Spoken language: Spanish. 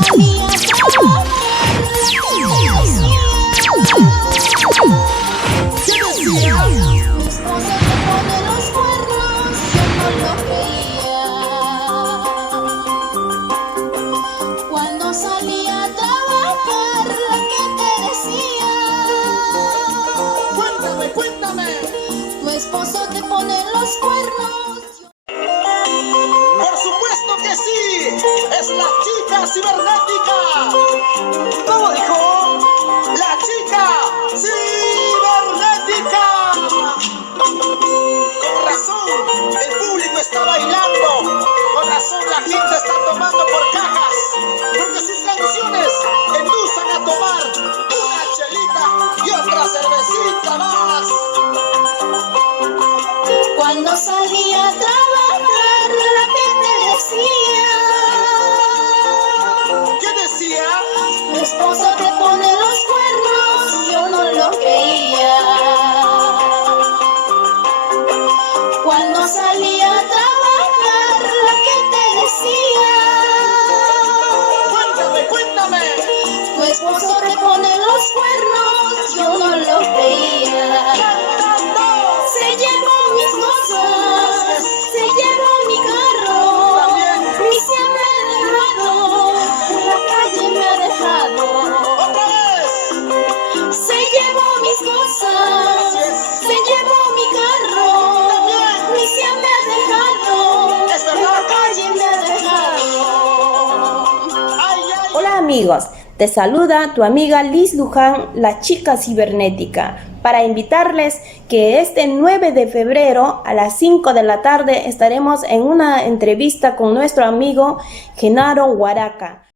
salía a trabajar, ¿Qué decía? mi esposo te pone los cuernos, yo no lo creía. Cuando salía a trabajar, la que te decía, Cuéntame. tu esposo te pone los cuernos. Por supuesto que sí. Es la chica cibernética. ¿Cómo dijo? La chica cibernética. Con razón, el público está bailando. Con razón, la gente está tomando por cajas. Porque sus canciones endulzan a tomar una chelita y otra cervecita más. Cuando salía a trabajar, la que te decía, ¿Qué decía? tu esposo te pone los cuernos, yo no lo creía. Cuando salía a trabajar, la que te decía, Cuéntame. tu esposo te pone los cuernos, yo no lo creía. Se llevó mis cosas, se llevó mi carro, y se me ha dejado, en la calle me ha dejado. ¡Otra vez! Se llevó mis cosas, se llevó mi carro, y se me ha dejado, Es en verdad. la calle me ha dejado. ¡Ay! Hola amigos, te saluda tu amiga Liz Luján, la chica cibernética, para invitarles que este 9 de febrero a las 5 de la tarde estaremos en una entrevista con nuestro amigo Genaro Huaraca.